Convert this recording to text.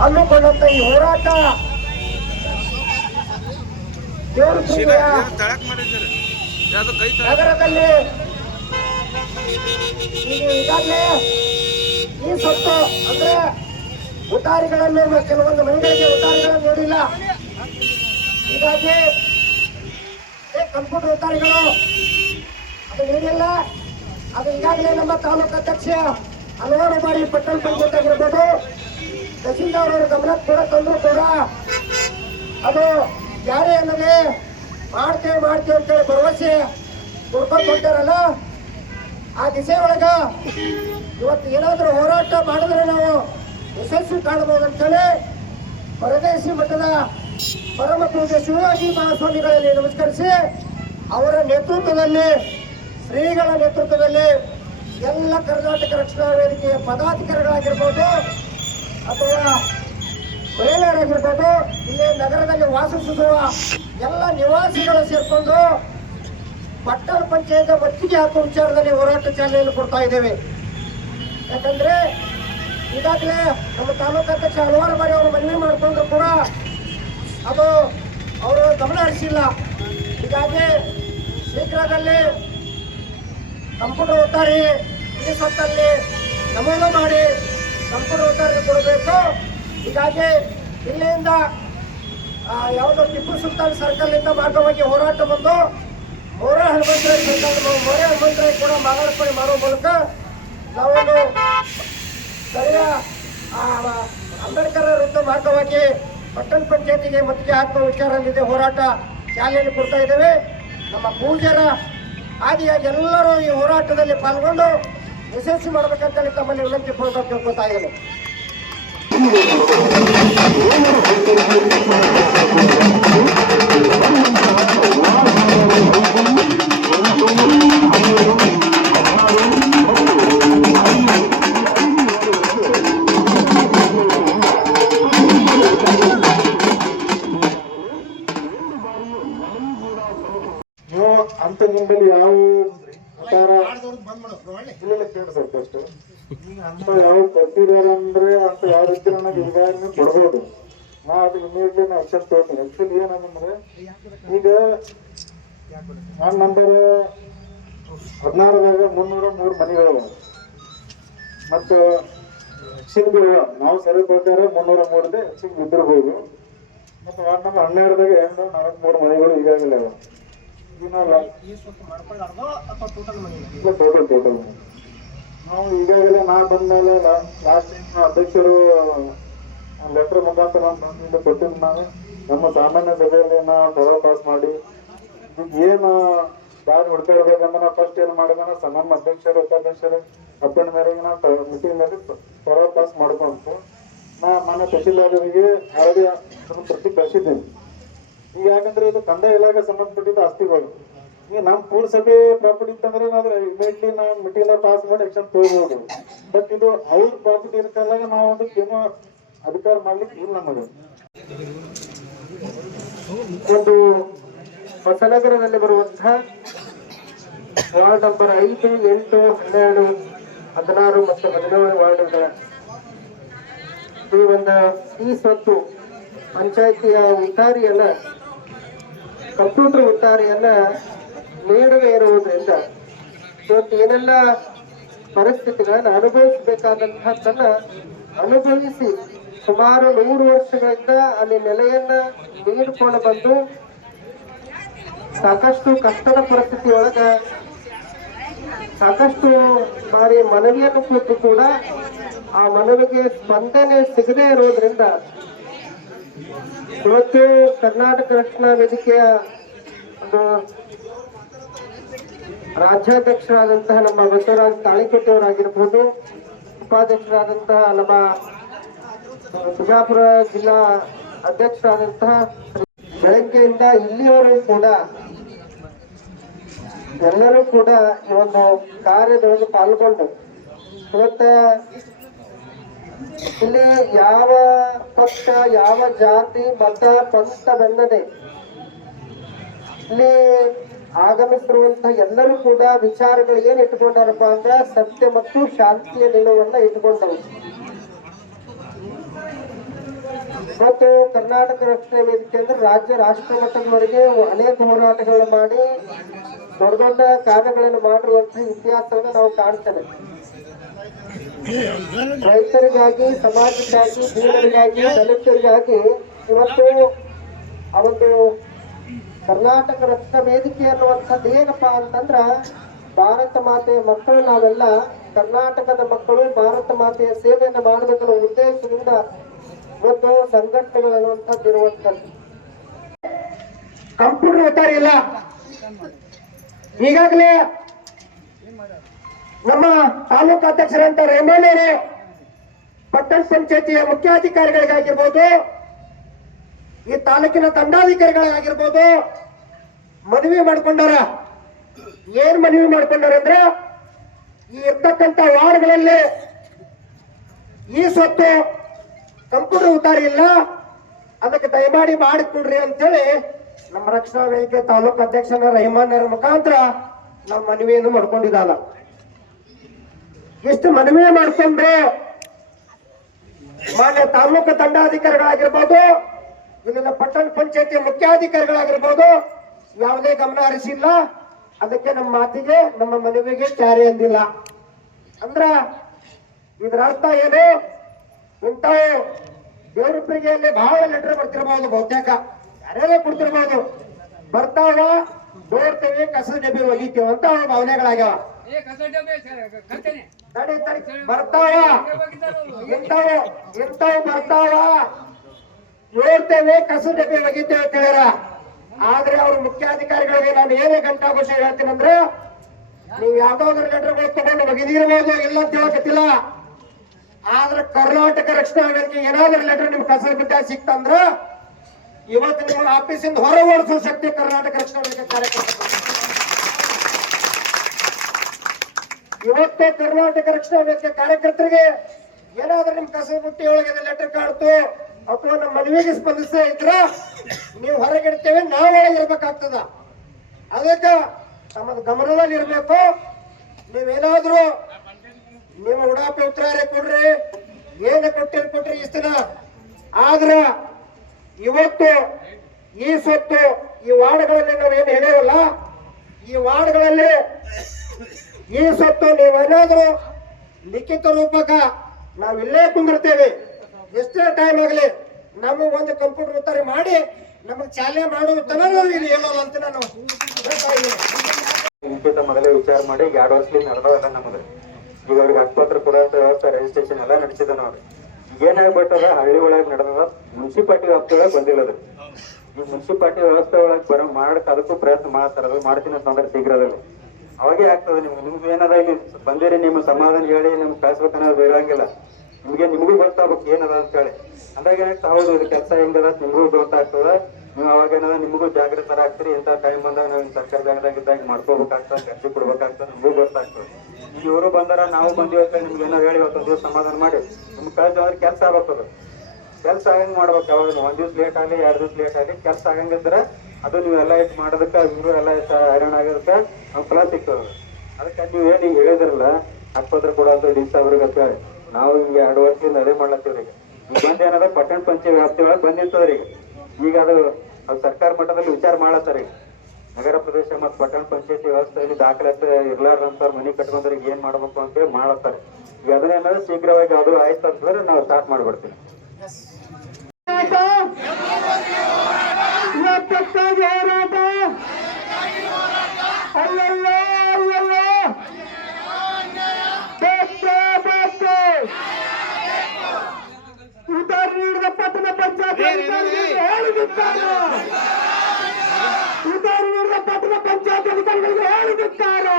ಹಮ್ಮಿಕೊಂಡಂತ ಈ ಹೋರಾಟ ನಗರದಲ್ಲಿ ಈಗಾಗಲೇ ಈ ಸೊತ್ತು ಅಂದ್ರೆ ಉತ್ತಾರಿಗಳನ್ನು ಕೆಲವೊಂದು ಮನೆಗಳಿಗೆ ಉತ್ತಾರಿಗಳನ್ನು ನೋಡಿಲ್ಲ. ಹೀಗಾಗಿ ಕಂಪ್ಯೂಟರ್ ಉತ್ತಾರಿಗಳು ಅದು ನೀಡಿಲ್ಲ. ಅದು ಈಗಾಗಲೇ ನಮ್ಮ ತಾಲೂಕು ಅಧ್ಯಕ್ಷ ಹಲವಾರು ಬಾರಿ ಪಟ್ಟಣ ಪಂಚಾಯತ್ ಆಗಿರ್ಬೋದು ತಹಸೀಲ್ದಾರ್ ಅವರ ಗಮನಕ್ಕೆ ಕೂಡ ತಂದ್ರು ಕೂಡ ಅದು ಜಾರಿ ಅನ್ನೋದೇ ಮಾಡ್ತೇವೆ ಅಂತೇಳಿ ಭರವಸೆ ಕೊಡ್ಕೊಂಡು ಹೊಂಟಾರಲ್ಲ. ಆ ದಿಸೆ ಒಳಗ ಇವತ್ತು ಏನಾದ್ರೂ ಹೋರಾಟ ಮಾಡಿದ್ರೆ ನಾವು ಯಶಸ್ವಿ ಕಾಣಬಹುದು ಅಂತೇಳಿ ಪರದೇಶಿ ಮಠದ ಪರಮ ಪೂಜ್ಯ ಶಿವಾಜಿ ಮಹಾಸ್ವಾಮಿಗಳಲ್ಲಿ ನಮಸ್ಕರಿಸಿ ಅವರ ನೇತೃತ್ವದಲ್ಲಿ ಶ್ರೀಗಳ ನೇತೃತ್ವದಲ್ಲಿ ಎಲ್ಲ ಕರ್ನಾಟಕ ರಕ್ಷಣಾ ವೇದಿಕೆಯ ಪದಾಧಿಕಾರಿಗಳಾಗಿರ್ಬೋದು ಅಥವಾ ಮಹಿಳೆಯರಾಗಿರ್ಬೋದು ಇಲ್ಲಿ ನಗರದಲ್ಲಿ ವಾಸಿಸುವ ಎಲ್ಲ ನಿವಾಸಿಗಳು ಸೇರ್ಕೊಂಡು ಪಟ್ಟಣ ಪಂಚಾಯತ್ ಒತ್ತಿಗೆ ಹಾಕುವ ವಿಚಾರದಲ್ಲಿ ಹೋರಾಟ ಚಾಲನೆಯನ್ನು ಕೊಡ್ತಾ ಇದ್ದೇವೆ. ಯಾಕಂದ್ರೆ ಈಗಾಗಲೇ ನಮ್ಮ ತಾಲೂಕು ಅಧ್ಯಕ್ಷ ಹಲವಾರು ಬಾರಿ ಅವರು ಮನವಿ ಮಾಡಿಕೊಂಡ್ರು ಕೂಡ ಅದು ಅವರು ಗಮನ ಹರಿಸಿಲ್ಲ. ಹೀಗಾಗಿ ಶೀಘ್ರದಲ್ಲಿ ಕಂಪ್ಯೂಟರ್ ಉತ್ತಾರಿ ಈ ಸ್ವತ್ತಲ್ಲಿ ನಮೂದು ಮಾಡಿ ಕಂಪ್ಯೂಟರ್ ಉತ್ತಾರಿ ಕೊಡಬೇಕು. ಹೀಗಾಗಿ ಇಲ್ಲಿಂದ ಯಾವುದೋ ಟಿಪ್ಪು ಸುಲ್ತಾನ್ ಸರ್ಕಲ್ ಇಂದ ಮಾರ್ಗವಾಗಿ ಹೋರಾಟ ಬಂದು ಮೊರೆ ಹನುಮಂತರಾಯ ಕೂಡ ಮಾರ್ಪಾಡು ಮಾಡುವ ಮೂಲಕ ನಾವೊಂದು ಸ್ಥಳೀಯ ಅಂಬೇಡ್ಕರ್ ವೃತ್ತ ಮಾರ್ಗವಾಗಿ ಪಟ್ಟಣ ಪಂಚಾಯತಿಗೆ ಮತ್ತಿಗೆ ಹಾಕುವ ವಿಚಾರದಲ್ಲಿದೆ ಹೋರಾಟ ಚಾಲನೆ ಕೊಡ್ತಾ ಇದ್ದೇವೆ. ನಮ್ಮ ಪೂಜ್ಯರ ಆದಿಯಾಗಿ ಎಲ್ಲರೂ ಈ ಹೋರಾಟದಲ್ಲಿ ಪಾಲ್ಗೊಂಡು ಯಶಸ್ವಿ ಮಾಡಬೇಕಂತೇಳಿ ತಮ್ಮಲ್ಲಿ ವಿನಂತಿ ಕೇಳ್ಕೊತಾ ಇದ್ದೇನೆ. ಅಂತ ನಿಮ್ಮಲ್ಲಿ ಯಾವ ಅಂತ ಯಾವ ಕೊಟ್ಟಿದ್ದಾರೆ ಅಂದ್ರೆ ಅಂತ ಯಾವ ರೀತಿ ನನಗೆ ಉದಾಹರಣೆ ಕೊಡ್ಬೋದು. ನಾ ಅದು ಇಮಿಡಿಯೇಟ್ಲಿ ನಾ ಆಕ್ಷನ್ ತಗೋತೀನಿ. ಆಕ್ಚುಲಿ ಏನಂದ್ರೆ ಈಗ ವಾರ್ಡ್ ನಂಬರ್ 16ದಾಗ 303 ಮನೆಗಳು ಮತ್ತು ಹೆಚ್ಚಿನ ನಾವು ಸರಿ ಪ್ರಕಾರ 303 ಹೆಚ್ಚಿಗೆ ಬಿದ್ದಿರ್ಬೋದು. ಮತ್ತು ವಾರ್ಡ್ ನಂಬರ್ 12ದಾಗ 243 ಮನೆಗಳು ಈಗಾಗಲೇ ಅವ. ಟೋಟಲ್ ನಾವು ಈಗಾಗಲೇ ನಾ ಬಂದ್ಮೇಲೆ ಲಾಸ್ಟ್ ಟೈಮ್ ಅಧ್ಯಕ್ಷರು ಲೆಟರ್ ಮುಖಾಂತರ ಕೊಟ್ಟಿದ್ದು ನಾವು ನಮ್ಮ ಸಾಮಾನ್ಯ ಸಭೆಯಲ್ಲಿ ನಾವು ಠರಾವ್ ಪಾಸ್ ಮಾಡಿ ಏನು ದಾರಿ ಹುಡ್ತಾ ಇರ್ಬೇಕಂದ್ರೆ ನಾವು ಫಸ್ಟ್ ಏನು ಮಾಡಿದ ನಮ್ಮ ಅಧ್ಯಕ್ಷರು ಉಪಾಧ್ಯಕ್ಷರು ಅಪ್ಪಣ ಮೇರೆಗೆ ನಾವು ಮೀಟಿಂಗ್ ಮೇಲೆ ಠರಾವ್ ಪಾಸ್ ಮಾಡ್ಕೊಂತು ನಾ ಮನೆ ತಹಶೀಲ್ದಾರರಿಗೆ ಆಲ್ರೆಡಿ ಪ್ರತಿ ಕಳಿಸಿದ್ದೀನಿ. ಈಗ ಯಾಕಂದ್ರೆ ಇದು ಕಂದಾಯ ಇಲಾಖೆ ಸಂಬಂಧಪಟ್ಟಿದ್ದ ಆಸ್ತಿಗಳು. ಈಗ ನಮ್ಮ ಪುರಸಭೆ ಪ್ರಾಪರ್ಟಿ ಇತ್ತಂದ್ರೆ ನಾವು ಇಮಿಡಿಯೇಟ್ಲಿ ನಾವು ಮೀಟಿಂಗ್ ಪಾಸ್ ಮಾಡಿ ಆಕ್ಷನ್ ತಗೋಬಹುದು. ಬಟ್ ಇದು ಅವ್ರ ಪ್ರಾಪರ್ಟಿ ಇರ್ಕಲ್ಲಾಗ ನಾವು ಅದಕ್ಕೇನೋ ಅಧಿಕಾರ ಮಾಡ್ಲಿಕ್ಕೆ ಇಲ್ಲ. ನಮಗೆ ಒಂದು ಹೊಸನಗರದಲ್ಲಿ ಬರುವಂತಹ ವಾರ್ಡ್ ನಂಬರ್ 5, 8, 12, 16 ಮತ್ತು 17 ವಾರ್ಡ್ಗಳ ಈ ಸ್ವತ್ತು ಪಂಚಾಯತಿಯ ಉತ್ತಾರಿಯನ್ನ ಕಂಪ್ಯೂಟರ್ ಉತ್ತಾರಿಯನ್ನ ನೀಡದೇ ಇರುವುದರಿಂದ ಇವತ್ತು ಏನೆಲ್ಲ ಪರಿಸ್ಥಿತಿಗಳನ್ನು ಅನುಭವಿಸಬೇಕಾದಂತಹದ್ದನ್ನ ಅನುಭವಿಸಿ ಸುಮಾರು 100 ವರ್ಷಗಳಿಂದ ಅಲ್ಲಿ ನೆಲೆಯನ್ನ ನೀಡಿಕೊಂಡು ಬಂದು ಸಾಕಷ್ಟು ಕಷ್ಟದ ಪರಿಸ್ಥಿತಿ ಒಳಗ ಸಾಕಷ್ಟು ಬಾರಿ ಮನವಿಯನ್ನು ಕೊಟ್ಟು ಕೂಡ ಆ ಮನವಿಗೆ ಸ್ಪಂದನೆ ಸಿಗದೇ ಇರುವುದರಿಂದ ಇವತ್ತು ಕರ್ನಾಟಕ ರಕ್ಷಣಾ ವೇದಿಕೆಯ ಒಂದು ರಾಜ್ಯಾಧ್ಯಕ್ಷರಾದಂತಹ ನಮ್ಮ ಬಸವರಾಜ್ ತಾಳಿಕೊಟ್ಟೆಯವರಾಗಿರ್ಬೋದು, ಉಪಾಧ್ಯಕ್ಷರಾದಂತಹ ನಮ್ಮ ಬಿಜಾಪುರ ಜಿಲ್ಲಾ ಅಧ್ಯಕ್ಷರಾದಂತಹ ಬೆಳಗ್ಗೆಯಿಂದ ಇಲ್ಲಿಯವರೆಗೂ ಕೂಡ ಎಲ್ಲರೂ ಕೂಡ ಈ ಒಂದು ಕಾರ್ಯದೊಳಗೆ ಪಾಲ್ಗೊಂಡು ಇವತ್ತ ಇಲ್ಲಿ ಯಾವ ಪಕ್ಷ ಯಾವ ಜಾತಿ ಮತ ಪಂಥವೆನ್ನದೆ ಇಲ್ಲಿ ಆಗಮಿಸಿರುವಂತಹ ಎಲ್ಲರೂ ಕೂಡ ವಿಚಾರಗಳು ಏನ್ ಇಟ್ಕೊಂಡಾರಪ್ಪ ಅಂದ್ರೆ ಸತ್ಯ ಮತ್ತು ಶಾಂತಿಯ ನಿಲುವನ್ನ ಇಟ್ಕೊಂಡರು. ಮತ್ತು ಕರ್ನಾಟಕ ರಕ್ಷಣಾ ವೇದಿಕೆ ಅಂದ್ರೆ ರಾಜ್ಯ ರಾಷ್ಟ್ರ ಮಟ್ಟದವರೆಗೆ ಅನೇಕ ಹೋರಾಟಗಳನ್ನು ಮಾಡಿ ದೊಡ್ಡ ದೊಡ್ಡ ಕಾರ್ಯಗಳನ್ನು ಮಾಡಿರುವಂತಹ ಇತಿಹಾಸವನ್ನು ನಾವು ಕಾಣ್ತೇವೆ. ರೈತರಿಗಾಗಿ, ಸಮಾಜಕ್ಕಾಗಿ, ಬೀದರಿಗಾಗಿ, ದಲಿತರಿಗಾಗಿ ಇವತ್ತು ಆ ಒಂದು ಕರ್ನಾಟಕ ರಕ್ಷಣಾ ವೇದಿಕೆ ಅನ್ನುವಂಥದ್ದು ಏನಪ್ಪಾ ಅಂತಂದ್ರ ಭಾರತ ಮಾತೆಯ ಮಕ್ಕಳು ನಾವೆಲ್ಲ ಕರ್ನಾಟಕದ ಮಕ್ಕಳು ಭಾರತ ಮಾತೆಯ ಸೇವೆಯನ್ನು ಮಾಡಬೇಕನ್ನೋ ಉದ್ದೇಶದಿಂದ ಒಂದು ಸಂಘಟನೆಗಳು ಅನ್ನುವಂಥದ್ದು ಇರುವಂಥದ್ದು. ಕಂಪ್ಯೂಟರ್ ಓದ್ತಾರೆ ಇಲ್ಲ, ಈಗಾಗಲೇ ನಮ್ಮ ತಾಲೂಕು ಅಧ್ಯಕ್ಷರಂತ ರೇಮಣ್ಣರು ಪಟ್ಟಣ ಪಂಚಾಯತಿಯ ಮುಖ್ಯಾಧಿಕಾರಿಗಳಿಗಾಗಿರ್ಬೋದು, ಈ ತಾಲೂಕಿನ ದಂಡಾಧಿಕಾರಿಗಳಿಗಾಗಿರ್ಬೋದು ಮನವಿ ಮಾಡ್ಕೊಂಡಾರ. ಏನ್ ಮನವಿ ಮಾಡ್ಕೊಂಡಾರ ಅಂದ್ರೆ ಈ ಇರ್ತಕ್ಕಂಥ ವಾರ್ಡ್ಗಳಲ್ಲಿ ಈ ಸ್ವತ್ತು ಕಂಪ್ಯೂಟರ್ ಉತ್ತಾರಿ ಇಲ್ಲ, ಅದಕ್ಕೆ ದಯಮಾಡಿ ಮಾಡಿಕೊಡ್ರಿ ಅಂತೇಳಿ ನಮ್ಮ ರಕ್ಷಣಾ ವೇದಿಕೆ ತಾಲೂಕು ಅಧ್ಯಕ್ಷನ ರಹಿಮಾನರ ಮುಖಾಂತರ ನಾವು ಮನವಿಯನ್ನು ಮಾಡ್ಕೊಂಡಿದ್ದಾರ. ಎಷ್ಟು ಮನವಿ ಮಾಡ್ಕೊಂಡ್ರು ಮಾನ್ಯ ತಾಲೂಕು ದಂಡಾಧಿಕಾರಿಗಳಾಗಿರ್ಬೋದು, ಇಲ್ಲಿನ ಪಟ್ಟಣ ಪಂಚಾಯತಿ ಮುಖ್ಯಾಧಿಕಾರಿಗಳಾಗಿರ್ಬೋದು ಯಾವುದೇ ಗಮನ ಹರಿಸಿಲ್ಲ. ಅದಕ್ಕೆ ನಮ್ಮ ಮಾತಿಗೆ, ನಮ್ಮ ಮನವಿಗೆ ಚಾರಿ ಅಂದಿಲ್ಲ. ಅಂದ್ರ ಇದರ ಅರ್ಥ ಏನು? ಇಂಥವು ದೇವರಪ್ಪರಿಗೆಯಲ್ಲಿ ಬಹಳ ಲೆಟರ್ ಬರ್ತಿರ್ಬೋದು, ಬಹುತೇಕ ಯಾರ್ಯಾರೇ ಕೊಡ್ತಿರ್ಬೋದು. ಬರ್ತಾವ, ದೋರ್ತೇವೆ, ಕಸ ಡಬ್ಬಿ ಒಗಿತೇವೆ ಅಂತ ಅವ್ರ ಭಾವನೆಗಳಾಗ್ಯಾವ. ಬರ್ತಾವ, ಇಂಥವು ಬರ್ತಾವ, ನೋಡ್ತೇವೆ, ಕಸ ಡಬ್ಬಿ ಒಗಿತೇವೆ ಅಂತ ಹೇಳ್ಯಾರ. ಆದ್ರೆ ಅವ್ರ ಮುಖ್ಯಾಧಿಕಾರಿಗಳಿಗೆ ನಾನು ಏನೇ ಘಂಟಾಘೋಷ ಹೇಳ್ತೀನಂದ್ರೆ, ನೀವು ಯಾವ್ದಾದ್ರು ಲೆಟರ್ಗಳು ತಗೊಂಡು ಒಗಿದಿರ್ಬೋದು, ಇಲ್ಲ ಅಂತ ಹೇಳಕತ್ತಿಲ್ಲ. ಆದ್ರೆ ಕರ್ನಾಟಕ ರಕ್ಷಣಾ ವೇದಿಕೆ ಏನಾದ್ರೂ ಲೆಟರ್ ನಿಮ್ ಕಸ ಬಿಟ್ಟ ಸಿಕ್ತಂದ್ರ ಇವತ್ತು ನಿಮ್ಮ ಆಫೀಸಿಂದ ಹೊರ ಓಡಿಸೋ ಶಕ್ತಿ ಕರ್ನಾಟಕ ರಕ್ಷಣಾ ವೇದಿಕೆ ಕಾರ್ಯಕರ್ತರು. ಇವತ್ತು ಕರ್ನಾಟಕ ರಕ್ಷಣಾ ವೇದಿಕೆ ಕಾರ್ಯಕರ್ತರಿಗೆ ಏನಾದ್ರೂ ನಿಮ್ ಕಸ ಬಿಟ್ಟಿ ಒಳಗೆ ಲೆಟರ್ ಕಾಡ್ತು ಅಥವಾ ನಮ್ಮ ಮನವಿಗೆ ಸ್ಪಂದಿಸೇ ಇದ್ರ ನೀವು ಹೊರಗಿಡ್ತೇವೆ, ನಾವು ಒಳಗಿರ್ಬೇಕಾಗ್ತದ. ಅದಕ್ಕೆ ತಮ್ಮದು ಗಮನದಲ್ಲಿ ಇರ್ಬೇಕು. ನೀವೇನಾದ್ರೂ ನೀವು ಉಡಾಪಿ ಉತ್ತರಾರೆ ಕೊಡ್ರಿ, ಏನು ಕೊಟ್ರಿ ಇಷ್ಟ ದಿನ. ಆದ್ರ ಇವತ್ತು ಈ ಸ್ವತ್ತು ಈ ವಾರ್ಡ್ಗಳಲ್ಲಿ ನಾವೇನು ಹೇಳೇವಲ್ಲ, ಈ ವಾರ್ಡ್ಗಳಲ್ಲಿ ಈ ಸ್ವತ್ತು ನೀವೇನಾದ್ರೂ ಲಿಖಿತ ರೂಪಕ ನಾವಿಲ್ಲೇ ಕುಂದಿರ್ತೇವೆ, ಎಷ್ಟೇ ಟೈಮ್ ಆಗಲಿ ನಮಗೆ ಒಂದು ಕಂಪ್ಯೂಟರ್ ಉತ್ತರ ಮಾಡಿ ನಮಗೆ ಚಾಲನೆ ಮಾಡುತ್ತಲ್ಲ ಇಲ್ಲಿ ಹೇಳೋಲ್ಲ ಅಂತ ನಾನು ಮೊದಲೇ ವಿಚಾರ ಮಾಡಿ 2 ವರ್ಷದಿಂದ ನಡೆದವೆಲ್ಲ ನಮ್ಮದು. ಈಗ ಅವ್ರಿಗೆ ಹಕ್ಕುಪತ್ರ ಕೊಡುವಂತ ವ್ಯವಸ್ಥೆ, ರಿಜಿಸ್ಟ್ರೇಷನ್ ಎಲ್ಲ ನಡೆಸಿದ ನಾವು. ಏನಾಗ್ಬಿಟ್ಟದ ಹಳ್ಳಿ ಒಳಗೆ ನಡೆದ ಮುನ್ಸಿಪಾಲಿಟಿ ವ್ಯಾಪ್ತಿ ಒಳಗೆ ಬಂದಿಲ್ಲದು. ಈ ಮುನ್ಸಿಪಾಲಿಟಿ ವ್ಯವಸ್ಥೆ ಒಳಗೆ ಮಾಡಕ್ ಅದಕ್ಕೂ ಪ್ರಯತ್ನ ಮಾಡ್ತಾರ, ಮಾಡ್ತೀನಿ ಅಂತಂದ್ರೆ ಶೀಘ್ರದಲ್ಲಿ ಅವಾಗೇ ಆಗ್ತದೆ. ನಿಮ್ಗೆ ಏನದ ಇಲ್ಲಿ ಬಂದಿರಿ, ನಿಮ್ಮ ಸಮಾಧಾನ ಹೇಳಿ ನಮ್ಗೆ ಕಳ್ಸ್ಬೇಕನ್ನೋದು ಇರಂಗಿಲ್ಲ. ನಿಮಗೂ ಗೊತ್ತಾಗ್ಬೇಕು ಏನದ ಅಂತ ಹೇಳಿ. ಅಂದಾಗ ಏನಾಗ್ತಾ, ಹೌದು ಇದು ಕೆಲಸ ಹೆಂಗದ ನಿಮಗೂ ಗೊತ್ತಾಗ್ತದ. ನೀವು ಅವಾಗ ಏನದ ನಿಮಗೂ ಜಾಗೃತರ ಆಗ್ತೀರಿ. ಇಂಥ ಟೈಮ್ ಬಂದಾಗ ನಾವು ಸರ್ಕಾರ ಜಾಗದಾಗ ಮಾಡ್ಕೋಬೇಕಾಗ್ತದೆ, ಅರ್ಜಿ ಕೊಡ್ಬೇಕಾಗ್ತದೆ, ನಿಮಗೂ ಗೊತ್ತಾಗ್ತದೆ. ಈಗ ಇವರು ಬಂದಾರ, ನಾವು ಬಂದಿವತ್ತ, ನಿಮ್ಗೆ ಏನೋ ಹೇಳಿ ಇವತ್ತೊಂದು ದಿವಸ ಸಮಾಧಾನ ಮಾಡಿ ನಿಮ್ಗೆ ಕಳ್ಸಂದ್ರೆ ಕೆಲಸ ಆಗ್ಬೇಕದು. ಕೆಲಸ ಆಗಂಗ್ ಮಾಡ್ಬೇಕು. ಯಾವಾಗ 1 ದಿವ್ಸ ಲೇಟ್ ಆಗಲಿ, 2 ದಿವ್ಸ ಲೇಟ್ ಆಗಲಿ, ಕೆಲಸ ಆಗಂಗಿದ್ರೆ ಅದು ನೀವೆಲ್ಲ ಇಟ್ಟು ಮಾಡೋದಕ್ಕೆ, ಇವರು ಎಲ್ಲ ಹೈರಾಣ ಆಗೋದಕ್ಕೆ ನಾವು ಫಲ ಸಿಗ್ತದೆ. ಅದಕ್ಕೆ ನೀವು ಏನು ಹೇಳಿದ್ರಲ್ಲ ಹಕ್ಕುಪತ್ರ ಕೊಡೋದು ಡಿ.ಸಿ ಅವ್ರಿಗೆ ಅಂತ ಹೇಳಿ, ನಾವು ಈಗ 2 ವರ್ಷದಿಂದ ಅದೇ ಮಾಡ್ಲತ್ತೀವ್ರಿ. ಈಗ ಬಂದೇನದ ಪಟ್ಟಣ ಪಂಚಾಯತ್ ವ್ಯಾಪ್ತಿ ಒಳಗೆ ಬಂದಿರ್ತದ್ರಿ. ಈಗ ಅದು ಸರ್ಕಾರ ಮಟ್ಟದಲ್ಲಿ ವಿಚಾರ ಮಾಡತ್ತಾರ. ನಗರ ಪ್ರದೇಶ ಮತ್ತು ಪಟ್ಟಣ ಪಂಚಾಯತಿ ವ್ಯವಸ್ಥೆಯಲ್ಲಿ ದಾಖಲಾತಿ ಇರ್ಲಾರ್ದಂತ ಮನಿ ಕಟ್ಕೊಂಡ್ರಿಗೆ ಏನ್ ಮಾಡ್ಬೇಕು ಅಂತೇಳಿ ಮಾಡತ್ತಾರೆ. ಈಗ ಅದನ್ನೇನಾದ್ರು ಶೀಘ್ರವಾಗಿ ಅದು ಆಯ್ತು ಅಂತಂದ್ರೆ ನಾವು ಸ್ಟಾರ್ಟ್ ಮಾಡ್ಬಿಡ್ತೀವಿ. ಉದಾಹರಣೆ ನೀಡಿದ ಪಟ್ಟಣ ಪಂಚಾಯತ್ ಉದಾಹರಣೆ ನೀಡಿದ ಪಟ್ಟಣ ಪಂಚಾಯತ್ ಅಧಿಕಾರಿಗಳಿಗೆ ಹೇಳಿರುತ್ತಾರೆ.